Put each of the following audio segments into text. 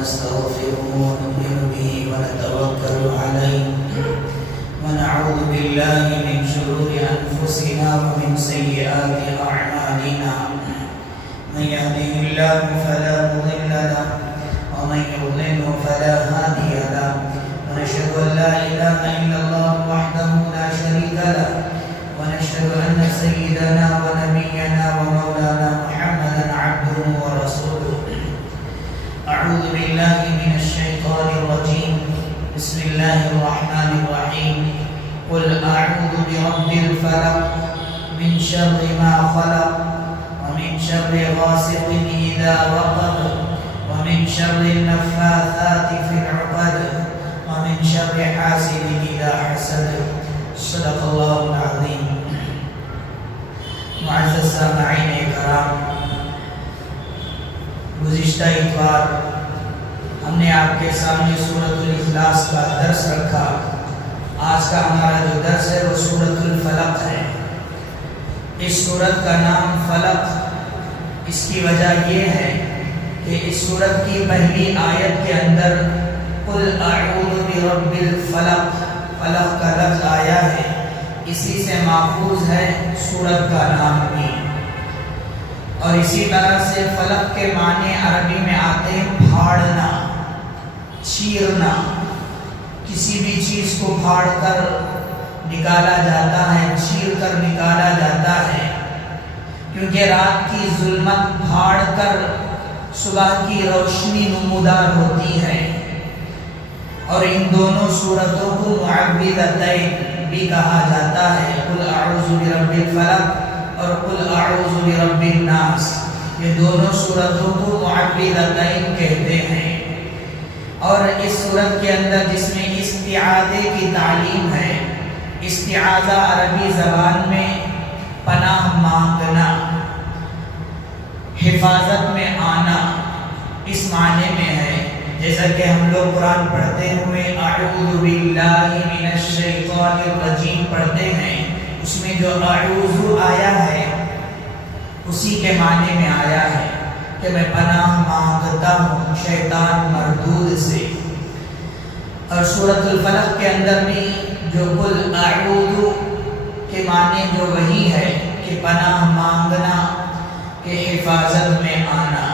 ونستغفره ونؤمن به ونتوكل عليه ونعوذ بالله من شرور أنفسنا ومن سيئات أعمالنا من يهده الله فلا مضل له ومن يضلله فلا هادي له ونشهد أن لا إله إلا الله وحده لا شريك له ونشهد أن سيدنا ونبينا ومولانا محمدا عبده ورسوله أعوذ بالله من الشيطان الرجيم بسم الله الرحمن الرحيم قل أعوذ برب الفلق من شر ما خلق ومن شر غاسق إذا وقب ومن شر النفاثات في العقد ومن شر حاسد إذا حسد صدق الله العظيم. معزز سامعین کرام، گزشتہ اتوار ہم نے آپ کے سامنے سورۃ الاخلاص کا درس رکھا. آج کا ہمارا جو درس ہے وہ سورۃ الفلق ہے. اس سورت کا نام فلق اس کی وجہ یہ ہے کہ اس سورت کی پہلی آیت کے اندر قل اعوذ برب الفلق، فلق کا لفظ آیا ہے، اسی سے ماخوذ ہے سورت کا نام بھی. اور اسی طرح سے فلق کے معنی عربی میں آتے ہیں پھاڑنا، چیرنا. کسی بھی چیز کو پھاڑ کر نکالا جاتا ہے، چیر کر نکالا جاتا ہے، کیونکہ رات کی ظلمت پھاڑ کر صبح کی روشنی نمودار ہوتی ہے. اور ان دونوں صورتوں کو معوذتین بھی کہا جاتا ہے. قل اعوذ برب الفلق اور قل اعوذ برب الناس، یہ دونوں صورتوں کو معوذتین کہتے ہیں. اور اس صورت کے اندر جس میں استعاذے کی تعلیم ہے، استعاذہ عربی زبان میں پناہ مانگنا، حفاظت میں آنا، اس معنی میں ہے. جیسا کہ ہم لوگ قرآن پڑھتے ہوئے اعوذ باللہ من الشیطان الرجیم پڑھتے ہیں، اس میں جو اعوذ آیا ہے اسی کے معنی میں آیا ہے کہ میں پناہ مانگتا ہوں شیطان مردود سے. اور سورۃ الفلق کے اندر بھی جو قل اعوذ کے معنی جو وہی ہے کہ پناہ مانگنا، کہ حفاظت میں آنا.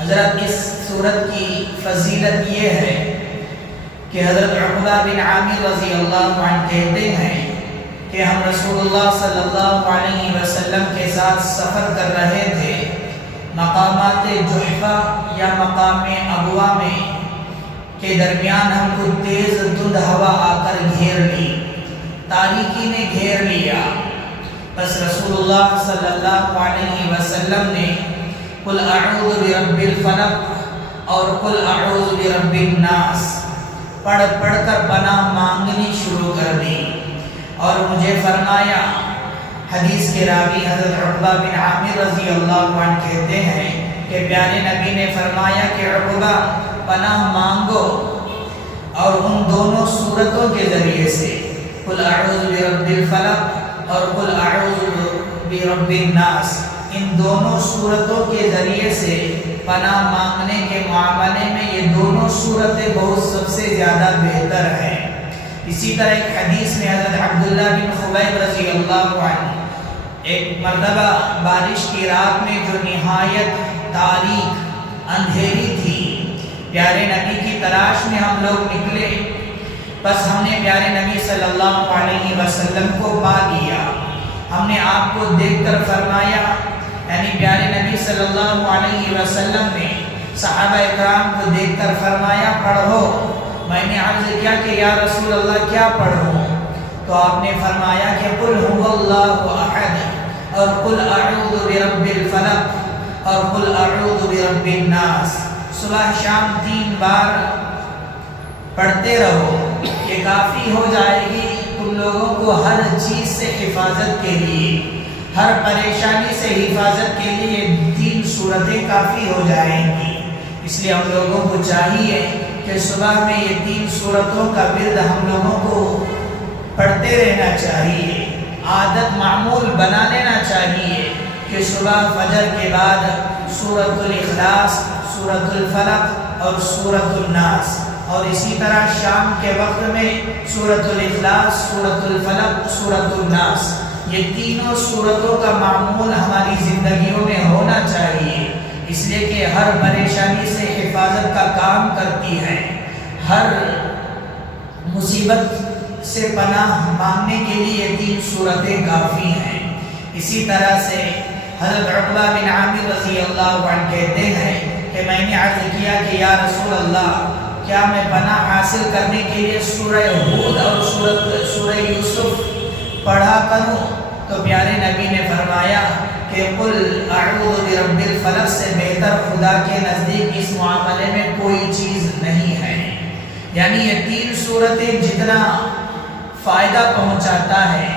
حضرت اس سورت کی فضیلت یہ ہے کہ حضرت عقبہ بن عامر رضی اللہ عنہ کہتے ہیں کہ ہم رسول اللہ صلی اللہ علیہ وسلم کے ساتھ سفر کر رہے تھے. مقامات جحفہ یا مقام ابوا میں کے درمیان ہم کو تیز دھند ہوا آ کر گھیر لی، تاریکی نے گھیر لیا. بس رسول اللہ صلی اللہ علیہ وسلم نے قل اعوذ برب الفلق اور قل اعوذ برب الناس پڑھ کر پناہ مانگنی شروع کر دی. اور مجھے فرمایا، حدیث کے راوی حضرت عقبہ بن عامر رضی اللہ عنہ کہتے ہیں کہ پیارے نبی نے فرمایا کہ عقبہ پناہ مانگو، اور ان دونوں صورتوں کے ذریعے سے قل اعوذ برب الفلق اور قل اعوذ برب الناس، ان دونوں صورتوں کے ذریعے سے پناہ مانگنے کے معاملے میں یہ دونوں صورتیں بہت سب سے زیادہ بہتر ہیں. اسی طرح ایک حدیث میں حضرت عبداللہ بن خبیب رضی اللہ عنہ ایک مرتبہ بارش کی رات میں جو نہایت تاریک اندھیری تھی، پیارے نبی کی تلاش میں ہم لوگ نکلے. بس ہم نے پیارے نبی صلی اللہ علیہ وسلم کو پا لیا. ہم نے آپ کو دیکھ کر فرمایا، یعنی پیارے نبی صلی اللہ علیہ وسلم نے صحابہ اکرام کو دیکھ کر فرمایا پڑھو. میں نے عرض کیا کہ یا رسول اللہ کیا پڑھوں؟ تو آپ نے فرمایا کہ قل هو اللہ احد اور قل اعوذ برب الفلق اور قل اعوذ برب الناس. صبح شام 3 بار پڑھتے رہو، یہ کافی ہو جائے گی تم لوگوں کو ہر چیز سے حفاظت کے لیے، ہر پریشانی سے حفاظت کے لیے 3 صورتیں کافی ہو جائیں گی. اس لیے ہم لوگوں کو چاہیے کہ صبح میں یہ 3 صورتوں کا ورد ہم لوگوں کو پڑھتے رہنا چاہیے، عادت معمول بنا لینا چاہیے کہ صبح فجر کے بعد سورۃ الاخلاص، سورۃ الفلق اور سورۃ الناس، اور اسی طرح شام کے وقت میں سورۃ الاخلاص، سورۃ الفلق، سورۃ الناس، یہ تینوں سورتوں کا معمول ہماری زندگیوں میں ہونا چاہیے، اس لیے کہ ہر پریشانی سے حفاظت کا کام کرتی ہے، ہر مصیبت سے پناہ مانگنے کے لیے یہ تین سورتیں کافی ہیں۔ اسی طرح سے حضرت عقبہ بن عامر رضی اللہ عنہ کہتے ہیں کہ میں نے عرض کیا کہ یا رسول اللہ، کیا میں پناہ حاصل کرنے کے لیے سورہ ہود اور سورہ یوسف پڑھا کروں؟ تو پیارے نبی نے فرمایا کہ قل اعوذ برب الفلق سے بہتر خدا کے نزدیک اس معاملے میں کوئی چیز نہیں ہے۔ یعنی یہ تین سورتیں جتنا فائدہ پہنچاتا ہے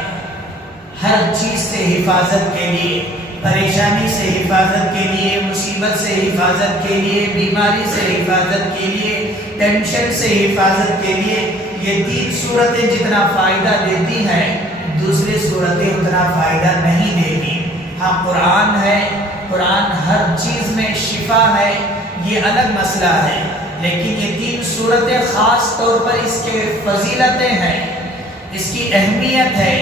ہر چیز سے حفاظت کے لیے، پریشانی سے حفاظت کے لیے، مصیبت سے حفاظت کے لیے، بیماری سے حفاظت کے لیے، ٹینشن سے حفاظت کے لیے، یہ تین سورتیں جتنا فائدہ دیتی ہیں دوسری صورتیں اتنا فائدہ نہیں دیتی۔ ہاں قرآن ہے، قرآن ہر چیز میں شفا ہے، یہ الگ مسئلہ ہے، لیکن یہ تین صورتیں خاص طور پر اس کے فضیلتیں ہیں، اس کی اہمیت ہے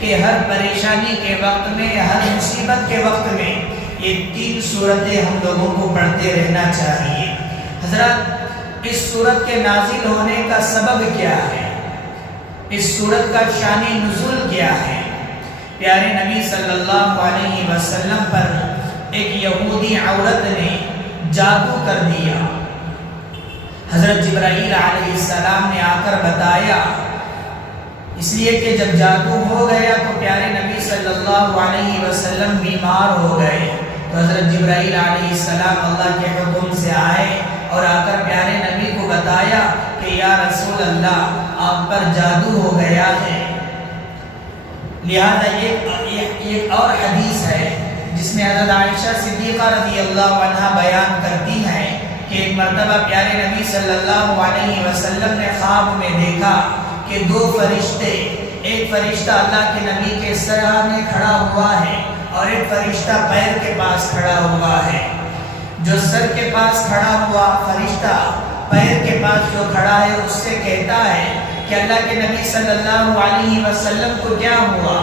کہ ہر پریشانی کے وقت میں، ہر مصیبت کے وقت میں یہ تین صورتیں ہم لوگوں کو پڑھتے رہنا چاہیے۔ حضرات، اس صورت کے نازل ہونے کا سبب کیا ہے؟ اس صورت کا شان نزول کیا ہے؟ پیارے نبی صلی اللہ علیہ وسلم پر ایک یہودی عورت نے جادو کر دیا۔ حضرت جبرائیل علیہ السلام نے آ کر بتایا، اس لیے کہ جب جادو ہو گیا تو پیارے نبی صلی اللہ علیہ وسلم بیمار ہو گئے، تو حضرت جبرائیل علیہ السلام اللہ کے حکم سے آئے اور آ کر پیارے نبی کو بتایا کہ یا رسول اللہ، آپ پر جادو ہو گیا ہے۔ لہذا ایک اور حدیث ہے جس میں حضرت عائشہ صدیقہ رضی اللہ عنہ بیان کرتی ہیں کہ ایک مرتبہ پیارے نبی صلی اللہ علیہ وسلم نے خواب میں دیکھا کہ دو فرشتے، ایک فرشتہ اللہ کے نبی کے سامنے کھڑا ہوا ہے اور ایک فرشتہ پیر کے پاس کھڑا ہوا ہے۔ جو سر کے پاس کھڑا ہوا فرشتہ پیر کے پاس جو کھڑا ہے اس سے کہتا ہے کہ اللہ کے نبی صلی اللہ علیہ وسلم کو کیا ہوا؟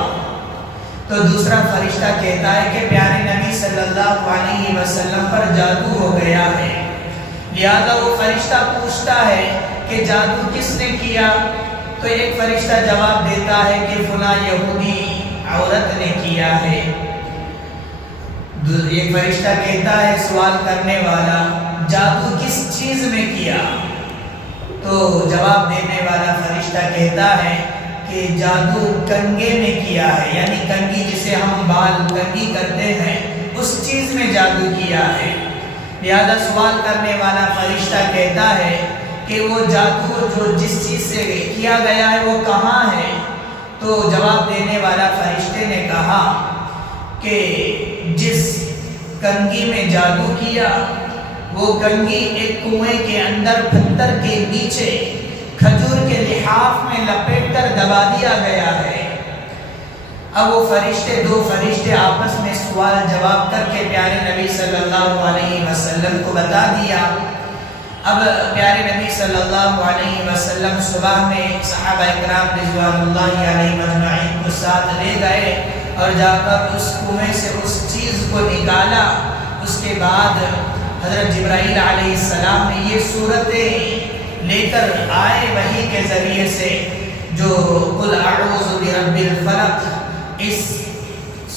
تو دوسرا فرشتہ کہتا ہے کہ پیارے نبی صلی اللہ علیہ وسلم پر جادو ہو گیا ہے۔ لہذا وہ فرشتہ پوچھتا ہے کہ جادو کس نے کیا؟ تو ایک فرشتہ جواب دیتا ہے کہ فلاں یہودی عورت نے کیا ہے۔ ایک فرشتہ کہتا ہے، سوال کرنے والا، جادو کس چیز میں کیا؟ تو جواب دینے والا فرشتہ کہتا ہے کہ جادو کنگھے میں کیا ہے، یعنی کنگھی جسے ہم بال کنگھی کرتے ہیں اس چیز میں جادو کیا ہے۔ لہذا سوال کرنے والا فرشتہ کہتا ہے کہ وہ جادو جو جس چیز سے کیا گیا ہے وہ کہاں ہے؟ تو جواب دینے والا فرشتے نے کہا کہ جس کنگھی میں جادو کیا وہ کنگھی ایک کنویں کے اندر پتھر کے نیچے کھجور کے لحاف میں لپیٹ کر دبا دیا گیا ہے۔ اب وہ دو فرشتے آپس میں سوال جواب کر کے پیارے نبی صلی اللہ علیہ وسلم کو بتا دیا۔ اب پیارے نبی صلی اللہ علیہ وسلم صبح میں صحابہ اکرام رضوان اللہ علیہ مجمعین کو ساتھ لے گئے اور جا کر اس کنویں سے اس چیز کو نکالا۔ اس کے بعد حضرت جبرائیل علیہ السلام نے یہ صورتیں لے کر آئے وحی کے ذریعے سے، جو قل اعوذ برب الفلق، اس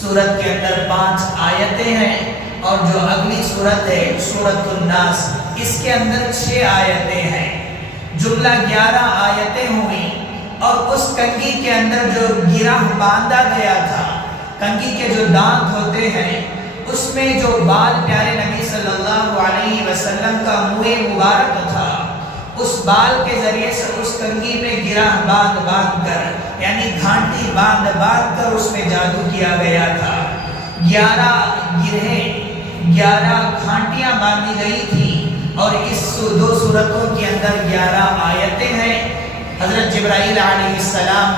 صورت کے اندر 5 آیتیں ہیں، اور جو اگلی صورت ہے سورۃ الناس، اس کے اندر 6 آیتیں ہیں، جملہ 11 آیتیں ہوئیں۔ اور اس کنگھی کے اندر جو گرہ باندھا گیا تھا، کنگھی کے جو دانت ہوتے ہیں اس میں جو بال پیارے نبی صلی اللہ علیہ وسلم کا منہ مبارک تھا، اس بال کے ذریعے سے اس کنگھی میں گرہ باندھ کر، یعنی گھانٹی باندھ کر اس میں جادو کیا گیا تھا۔ 11 گرہیں، 11 گھانٹیاں باندھی گئی تھی، اور اس 2 صورتوں کے اندر 11 آیتیں ہیں۔ حضرت جبرائیل علیہ السلام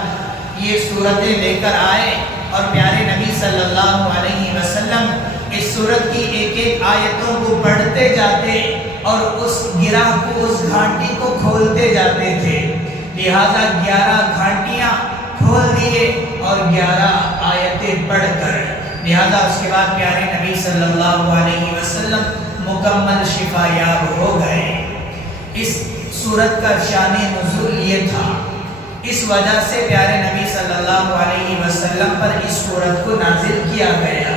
یہ صورتیں لے کر آئے اور پیارے نبی صلی اللہ علیہ وسلم اس صورت کی ایک ایک آیتوں کو پڑھتے جاتے اور اس گرہ کو، اس گھانٹی کو کھولتے جاتے تھے۔ لہذا 11 گھانٹیاں کھول دیے اور 11 آیتیں پڑھ کر، لہذا اس کے بعد پیارے نبی صلی اللہ علیہ وسلم مکمل شفا یاب ہو گئے۔ اس سورت کا شان نزول یہ تھا، اس وجہ سے پیارے نبی صلی اللہ علیہ وسلم پر اس سورت کو نازل کیا گیا۔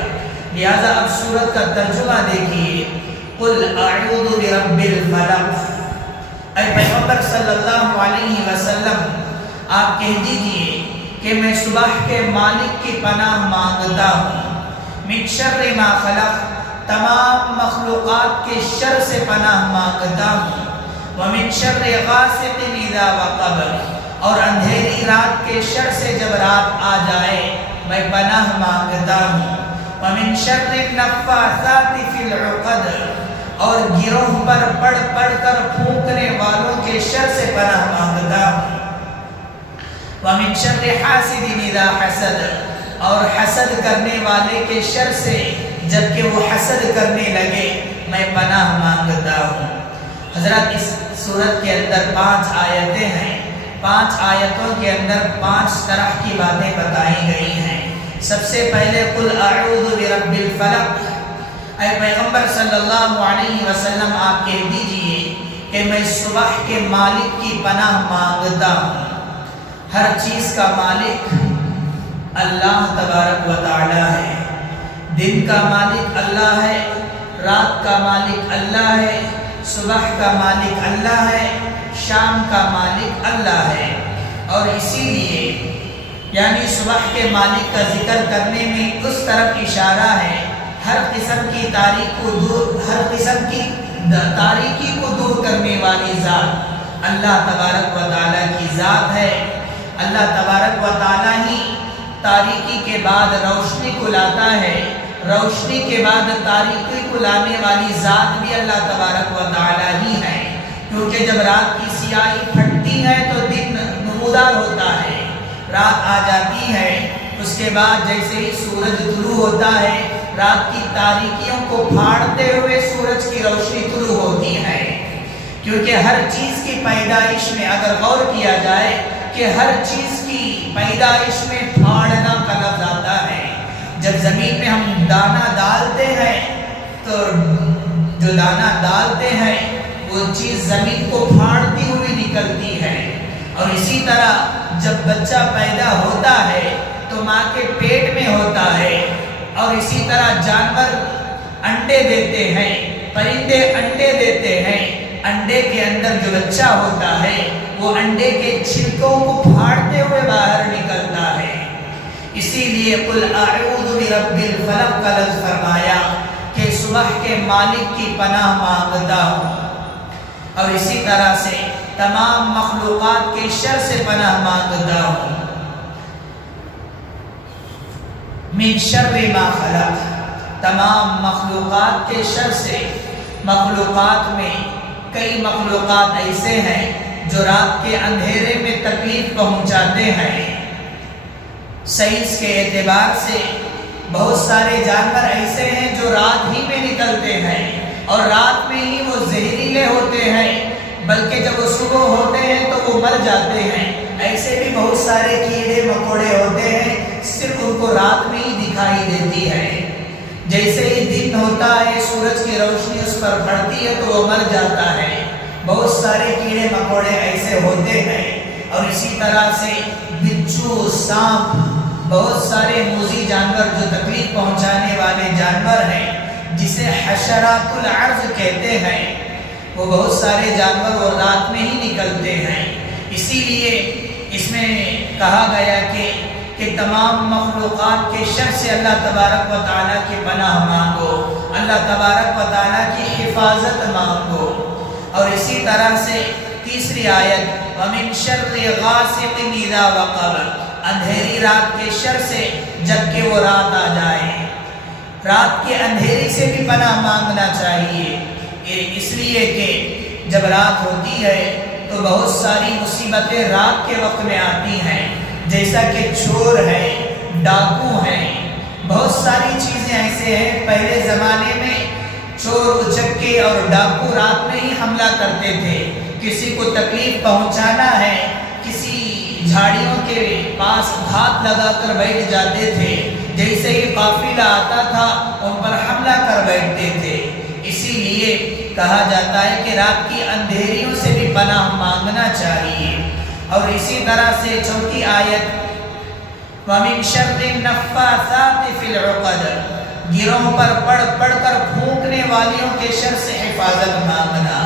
لہذا اب سورت کا ترجمہ دیکھیے، قل اعوذ برب الفلق، اے پیغمبر صلی اللہ علیہ وسلم آپ کہہ دیجئے کہ میں صبح کے مالک کی پناہ مانگتا ہوں، من شر ما خلق، تمام مخلوقات کے شر سے پناہ مانگتا ہوں، ومن شر غاسق اذا وقب، اور اندھیری رات کے شر سے جب رات آ جائے میں پناہ مانگتا ہوں، ومن شر النفاثات فی العقد، اور گروہ پر پڑھ پڑھ کر پھونکنے والوں کے شر سے پناہ مانگتا ہوں، ومن شر حاسد اذا حسد، اور حسد کرنے والے کے شر سے جب کہ وہ حسد کرنے لگے میں پناہ مانگتا ہوں۔ حضرات اس سورت کے اندر 5 آیتیں ہیں، 5 آیتوں کے اندر 5 طرح کی باتیں بتائی گئی ہیں۔ سب سے پہلے قل اعوذ برب الفلق، اے پیغمبر صلی اللہ علیہ وسلم آپ کہہ دیجئے کہ میں صبح کے مالک کی پناہ مانگتا ہوں۔ ہر چیز کا مالک اللہ تبارک و تعالی ہے، دن کا مالک اللہ ہے، رات کا مالک اللہ ہے، صبح کا مالک اللہ ہے، شام کا مالک اللہ ہے۔ اور اسی لیے یعنی صبح کے مالک کا ذکر کرنے میں اس طرف اشارہ ہے، ہر قسم کی تاریکی کو دور کرنے والی ذات اللہ تبارک و تعالیٰ کی ذات ہے۔ اللہ تبارک و تعالیٰ ہی تاریکی کے بعد روشنی کو لاتا ہے، روشنی کے بعد تاریکی کو لانے والی ذات بھی اللہ تبارک و تعالیٰ ہی ہے، کیونکہ جب رات کی سیاہی پھٹتی ہے تو دن نمودار ہوتا ہے، رات آ جاتی ہے، اس کے بعد جیسے ہی سورج طلوع ہوتا ہے رات کی تاریکیوں کو پھاڑتے ہوئے سورج کی روشنی طلوع ہوتی ہے۔ کیونکہ ہر چیز کی پیدائش میں اگر غور کیا جائے کہ ہر چیز کی پیدائش میں پھاڑنا کا لفظ آتا ہے۔ جب زمین میں ہم دانہ ڈالتے ہیں تو جو دانہ ڈالتے ہیں وہ چیز زمین کو پھاڑتی ہوئی نکلتی ہے، اور اسی طرح جب بچہ پیدا ہوتا ہے تو ماں کے پیٹ میں ہوتا ہے، اور اسی طرح جانور انڈے دیتے ہیں، پرندے انڈے دیتے ہیں، انڈے کے اندر جو بچہ ہوتا ہے وہ انڈے کے چھلکوں کو پھاڑتے ہوئے باہر نکلتا ہے۔ اسی لیے قل اعوذ برب الفلق کا لفظ فرمایا کہ صبح کے مالک کی پناہ مانگتا ہوں، اور اسی طرح سے تمام مخلوقات کے شر سے پناہ مانگتا ہوں، من شر ما خلق، تمام مخلوقات کے شر سے۔ مخلوقات میں کئی مخلوقات ایسے ہیں جو رات کے اندھیرے میں تکلیف پہنچاتے ہیں۔ سائنس کے اعتبار سے بہت سارے جانور ایسے ہیں جو رات ہی میں نکلتے ہیں اور رات میں ہی وہ زہریلے ہوتے ہیں، بلکہ جب وہ صبح ہوتے ہیں تو وہ مر جاتے ہیں۔ ایسے بھی بہت سارے کیڑے مکوڑے ہوتے ہیں، صرف ان کو رات میں ہی دکھائی دیتی ہے، جیسے ہی دن ہوتا ہے سورج کی روشنی اس پر پڑتی ہے تو وہ مر جاتا ہے۔ بہت سارے کیڑے مکوڑے ایسے ہوتے ہیں، اور اسی طرح سے بچھو، سانپ، بہت سارے موذی جانور جو تکلیف پہنچانے والے جانور ہیں جسے حشرات الارض کہتے ہیں، وہ بہت سارے جانور وہ رات میں ہی نکلتے ہیں۔ اسی لیے اس میں کہا گیا کہ تمام مخلوقات کے شر سے اللہ تبارک و تعالیٰ کی پناہ مانگو، اللہ تبارک و تعالیٰ کی حفاظت مانگو۔ اور اسی طرح سے تیسری آیت وَمِن شَرِّ غَاسِقٍ إِذَا وَقَبَ، اندھیری رات کے شر سے جب کہ وہ رات آ جائے۔ رات کے اندھیری سے بھی پناہ مانگنا چاہیے، اس لیے کہ جب رات ہوتی ہے تو بہت ساری مصیبتیں رات کے وقت میں آتی ہیں، جیسا کہ چور ہیں، ڈاکو ہیں، بہت ساری چیزیں ایسے ہیں۔ پہلے زمانے میں چور اچکے اور ڈاکو رات میں ہی حملہ کرتے تھے. کسی کو تکلیف پہنچانا ہے، کسی جھاڑیوں کے پاس گھات لگا کر بیٹھ جاتے تھے. جیسے ہی قافلہ آتا تھا ان پر حملہ کر بیٹھتے تھے. اسی لیے کہا جاتا ہے کہ رات کی اندھیریوں سے بھی پناہ مانگنا چاہیے. اور اسی طرح سے چوتھی آیت وَمِن شَرِّ النَّفَّاثَاتِ فِي الْعُقَدِ، گروہوں پر پڑھ کر پھونکنے والیوں کے شر سے حفاظت مانگنا.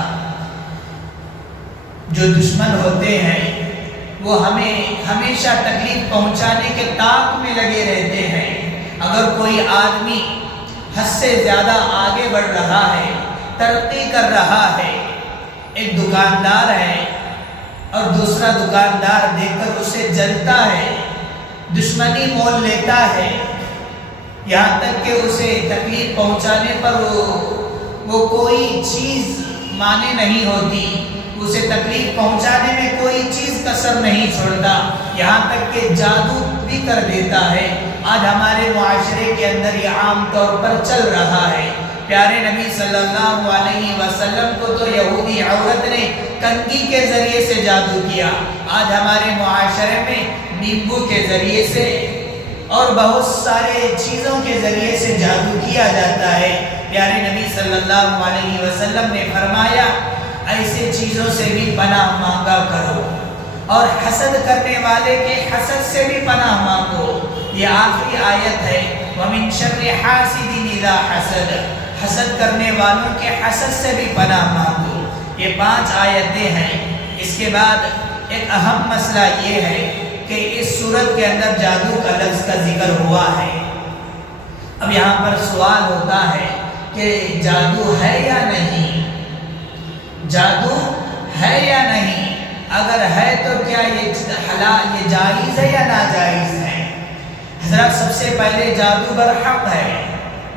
جو دشمن ہوتے ہیں وہ ہمیں ہمیشہ تکلیف پہنچانے کے طاق میں لگے رہتے ہیں. اگر کوئی آدمی حد سے زیادہ آگے بڑھ رہا ہے، ترقی کر رہا ہے، ایک دکاندار ہے اور دوسرا دکاندار دیکھ کر اسے جلتا ہے، دشمنی مول لیتا ہے، یہاں تک کہ اسے تکلیف پہنچانے پر وہ کوئی چیز مانے نہیں ہوتی، اسے تکلیف پہنچانے میں کوئی چیز کسر نہیں چھوڑتا، یہاں تک کہ جادو بھی کر دیتا ہے. آج ہمارے معاشرے کے اندر یہ عام طور پر چل رہا ہے. پیارے نبی صلی اللہ علیہ وسلم کو تو یہودی عورت نے کنگھی کے ذریعے سے جادو کیا. آج ہمارے معاشرے میں نیمبو کے ذریعے سے اور بہت سارے چیزوں کے ذریعے سے جادو کیا جاتا ہے. پیارے نبی صلی اللہ علیہ وسلم نے فرمایا ایسے چیزوں سے بھی پناہ مانگا کرو، اور حسد کرنے والے کے حسد سے بھی پناہ مانگو. یہ آخری آیت ہے وَمِن شَرِّ حَاسِدٍ إِذَا حَسَدَ، حسد کرنے والوں کے حسد سے بھی پناہ مانگو. یہ 5 آیتیں ہیں. اس کے بعد ایک اہم مسئلہ یہ ہے کہ اس سورت کے اندر جادو کا لفظ کا ذکر ہوا ہے. اب یہاں پر سوال ہوتا ہے کہ جادو ہے یا نہیں، جادو ہے یا نہیں؟ اگر ہے تو کیا یہ جائز ہے یا ناجائز ہے؟ حضرات سب سے پہلے جادو برحق ہے،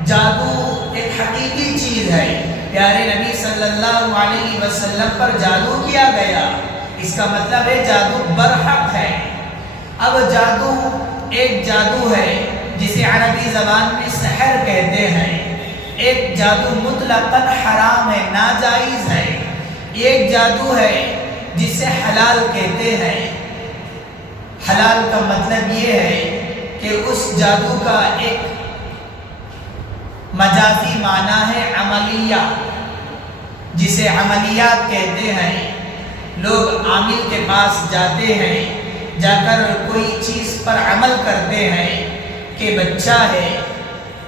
جادو ایک حقیقی چیز ہے. پیارے نبی صلی اللہ علیہ وسلم پر جادو کیا گیا، اس کا مطلب ہے جادو برحق ہے. اب جادو ایک جادو ہے جسے عربی زبان میں سحر کہتے ہیں. ایک جادو مطلقاً حرام ہے، ناجائز ہے. ایک جادو ہے جسے حلال کہتے ہیں. حلال کا مطلب یہ ہے کہ اس جادو کا ایک مجازی معنی ہے عملیہ، جسے عملیات کہتے ہیں. لوگ عامل کے پاس جاتے ہیں، جا کر کوئی چیز پر عمل کرتے ہیں کہ بچہ ہے،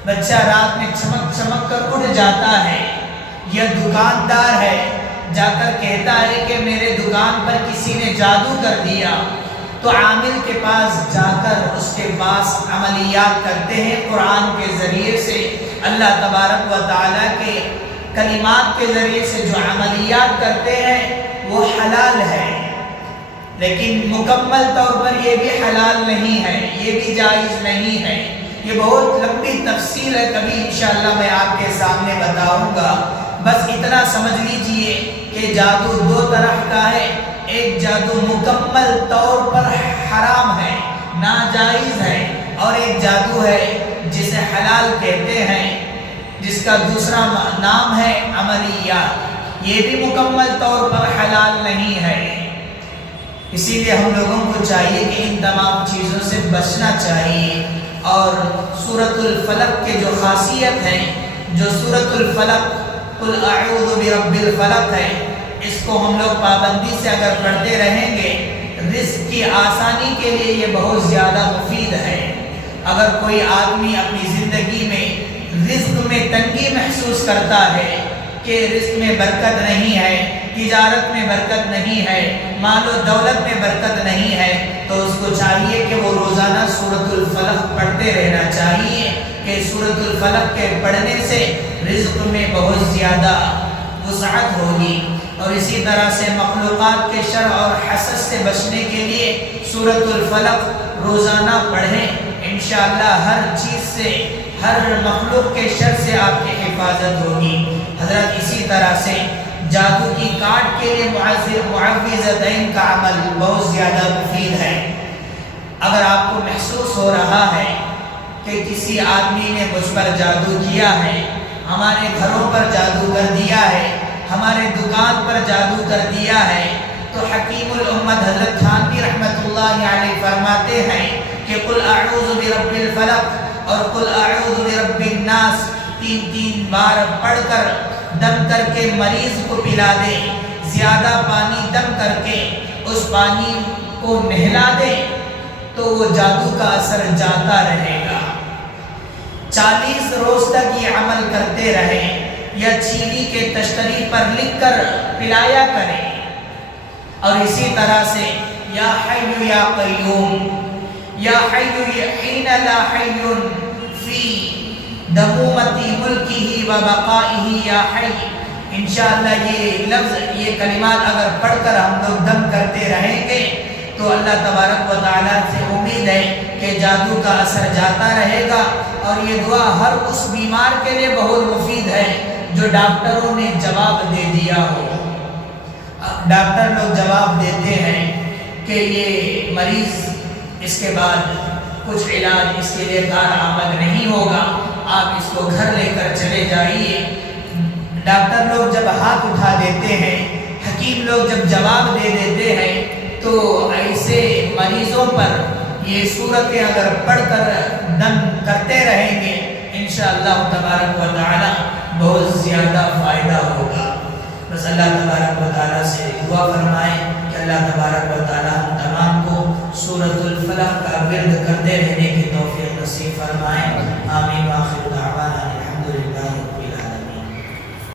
بچہ رات میں چمک کر اٹھ جاتا ہے. یا دکاندار ہے، جا کر کہتا ہے کہ میرے دکان پر کسی نے جادو کر دیا، تو عامل کے پاس جا کر اس کے پاس عملیات کرتے ہیں. قرآن کے ذریعے سے اللہ تبارک و تعالیٰ کے کلمات کے ذریعے سے جو عملیات کرتے ہیں وہ حلال ہے، لیکن مکمل طور پر یہ بھی حلال نہیں ہے، یہ بھی جائز نہیں ہے. یہ بہت لمبی تفصیل ہے، کبھی انشاءاللہ میں آپ کے سامنے بتاؤں گا. بس اتنا سمجھ لیجئے کہ جادو 2 طرح کا ہے. ایک جادو مکمل طور پر حرام ہے، ناجائز ہے، اور ایک جادو ہے جسے حلال کہتے ہیں، جس کا دوسرا نام ہے عملیات. یہ بھی مکمل طور پر حلال نہیں ہے. اسی لیے ہم لوگوں کو چاہیے کہ ان تمام چیزوں سے بچنا چاہیے. اور سورۃ الفلق کے جو خاصیت ہے، جو سورۃ الفلق قل اعوذ برب الفلق ہے، اس کو ہم لوگ پابندی سے اگر پڑھتے رہیں گے، رزق کی آسانی کے لیے یہ بہت زیادہ مفید ہے. اگر کوئی آدمی اپنی زندگی میں رزق میں تنگی محسوس کرتا ہے کہ رزق میں برکت نہیں ہے، تجارت میں برکت نہیں ہے، مال و دولت میں برکت نہیں ہے، تو اس کو چاہیے کہ وہ روزانہ سورۃ الفلق پڑھتے رہنا چاہیے کہ سورۃ الفلق کے پڑھنے سے رزق میں بہت زیادہ وسعت ہوگی. اور اسی طرح سے مخلوقات کے شر اور حسد سے بچنے کے لیے سورۃ الفلق روزانہ پڑھیں. انشاءاللہ ہر چیز سے، ہر مخلوق کے شر سے آپ کی حفاظت ہوگی. حضرت اسی طرح سے جادو کی کاٹ کے لیے معوذتین کا عمل بہت زیادہ مفید ہے. اگر آپ کو محسوس ہو رہا ہے کہ کسی آدمی نے مجھ پر جادو کیا ہے، ہمارے گھروں پر جادو کر دیا ہے، ہمارے دکان پر جادو کر دیا ہے، تو حکیم الامت حضرت تھانوی رحمۃ اللہ علیہ فرماتے ہیں کہ قل اعوذ برب الفلق اور قل اعوذ برب الناس 3 بار پڑھ کر دم کر کے مریض کو پلا دے، زیادہ پانی دم کر کے اس پانی کو نہلا دے تو وہ جادو کا اثر جاتا رہے گا۔ 40 روز تک یہ عمل کرتے رہیں یا چینی کے تشتری پر لکھ کر پلایا کریں، اور اسی طرح سے یا حی یا قیوم، یا حی حین لا حی فی دمومتی ملکہ و بقائہ یا حی۔ انشاءاللہ یہ لفظ، یہ کلمات اگر پڑھ کر ہم لوگ دم کرتے رہیں گے تو اللہ تبارک و تعالیٰ سے امید ہے کہ جادو کا اثر جاتا رہے گا، اور یہ دعا ہر اس بیمار کے لیے بہت مفید ہے جو ڈاکٹروں نے جواب دے دیا ہو۔ ڈاکٹر لوگ جواب دیتے ہیں کہ یہ مریض اس کے بعد کچھ علاج اس کے لیے کارآمد نہیں ہوگا، آپ اس کو گھر لے کر چلے جائیے۔ ڈاکٹر لوگ جب ہاتھ اٹھا دیتے ہیں، حکیم لوگ جب جواب دے دیتے ہیں، تو ایسے مریضوں پر یہ صورتیں اگر پڑھ کر دم کرتے رہیں گے انشاءاللہ تبارک و تعالی بہت زیادہ فائدہ ہوگا۔ بس اللہ تبارک و تعالی سے دعا فرمائیں کہ اللہ تبارک و تعالی ہم تمام کو سورۃ الفلق کا ورد کرتے رہنے کی توفیق نصیب فرمائیں۔